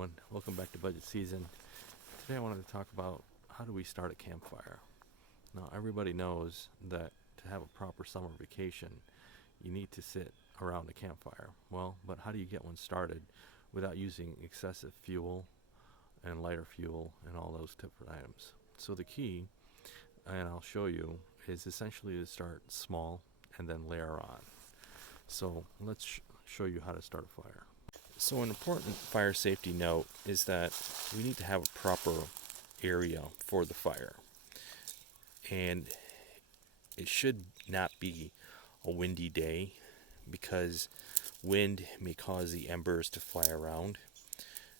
everyone, welcome back to budget season. Today I wanted to talk about how do we start a campfire. Now everybody knows that to have a proper summer vacation you need to sit around a campfire. Well, but how do you get one started without using excessive fuel and lighter fuel and all those different items? So the key, and I'll show you, is essentially to start small and then layer on. So let's show you how to start a fire. So an important fire safety note is that we need to have a proper area for the fire. And it should not be a windy day because wind may cause the embers to fly around.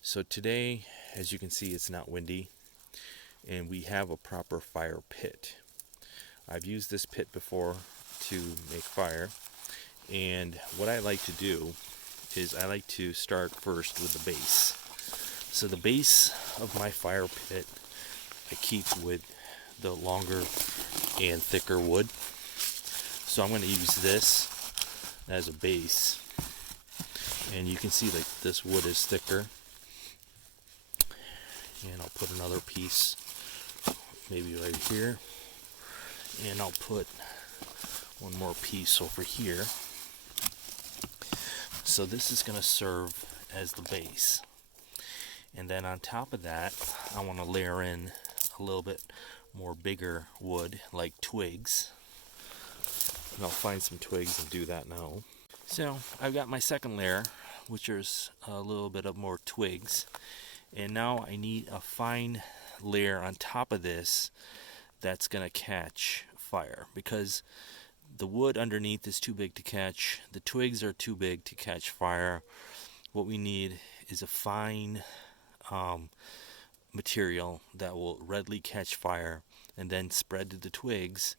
So today, as you can see, it's not windy and we have a proper fire pit. I've used this pit before to make fire, and what I like to do is I like to start first with the base. So the base of my fire pit I keep with the longer and thicker wood. So I'm going to use this as a base, and you can see that this wood is thicker, and I'll put another piece maybe right here, and I'll put one more piece over here. So this is going to serve as the base. And then on top of that, I want to layer in a little bit more bigger wood, like twigs. And I'll find some twigs and do that now. So I've got my second layer, which is a little bit of more twigs. And now I need a fine layer on top of this that's going to catch fire, because the wood underneath is too big to catch. The twigs are too big to catch fire. What we need is a fine material that will readily catch fire and then spread to the twigs,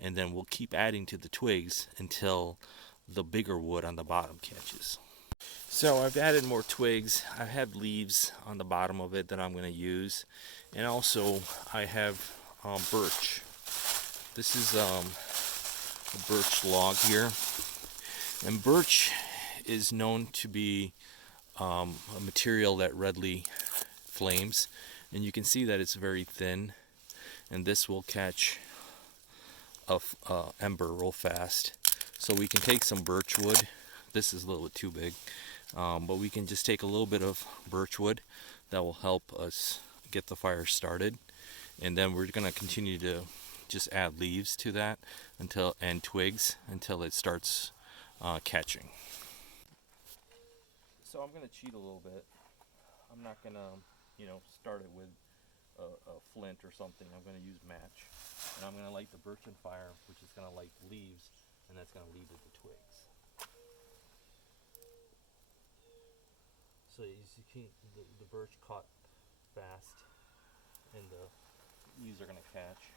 and then we'll keep adding to the twigs until the bigger wood on the bottom catches. So I've added more twigs. I have leaves on the bottom of it that I'm going to use, and also I have birch. This is a birch log here, and birch is known to be a material that readily flames, and you can see that it's very thin, and this will catch a ember real fast. So we can take some birch wood. This is a little bit too big, but we can just take a little bit of birch wood that will help us get the fire started, and then we're going to continue to just add leaves to that and twigs until it starts catching. So I'm going to cheat a little bit. I'm not going to, start it with a flint or something. I'm going to use match, and I'm going to light the birch on fire, which is going to light the leaves, and that's going to lead to the twigs. So as you can, the birch caught fast, and the leaves are going to catch.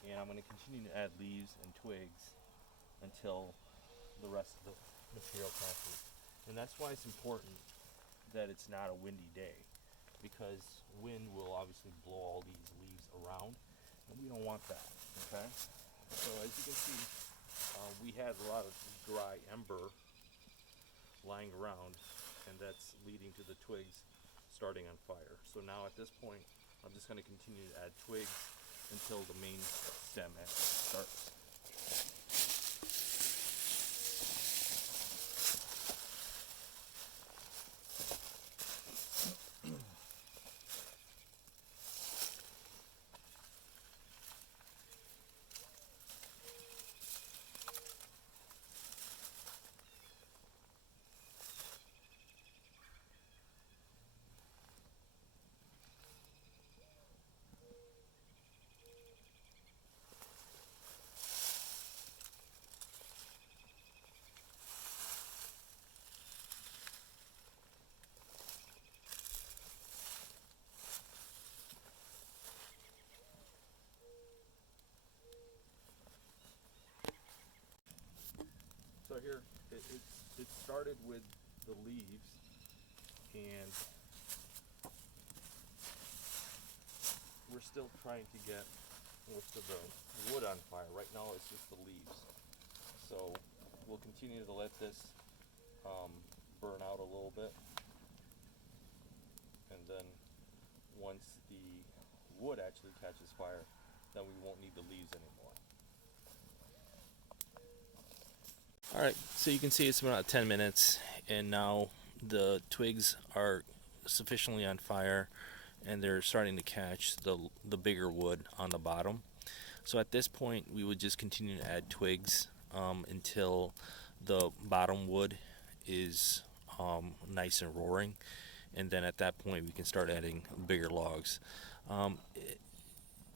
And I'm going to continue to add leaves and twigs until the rest of the material catches. And that's why it's important that it's not a windy day, because wind will obviously blow all these leaves around, and we don't want that, okay? So as you can see, we had a lot of dry ember lying around, and that's leading to the twigs starting on fire. So now at this point, I'm just going to continue to add twigs until the main stem starts. So here, it started with the leaves, and we're still trying to get most of the wood on fire. Right now it's just the leaves. So we'll continue to let this burn out a little bit. once the wood actually catches fire, then we won't need the leaves anymore. Alright, so you can see it's been about 10 minutes, and now the twigs are sufficiently on fire, and they're starting to catch the bigger wood on the bottom. So at this point, we would just continue to add twigs until the bottom wood is nice and roaring, and then at that point we can start adding bigger logs.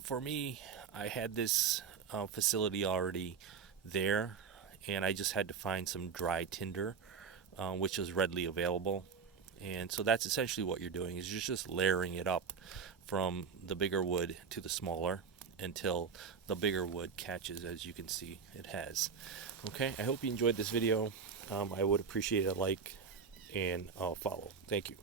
For me, I had this facility already there, and I just had to find some dry tinder, which is readily available. And so that's essentially what you're doing, is you're just layering it up from the bigger wood to the smaller until the bigger wood catches, as you can see it has. Okay, I hope you enjoyed this video. I would appreciate a like and a follow. Thank you.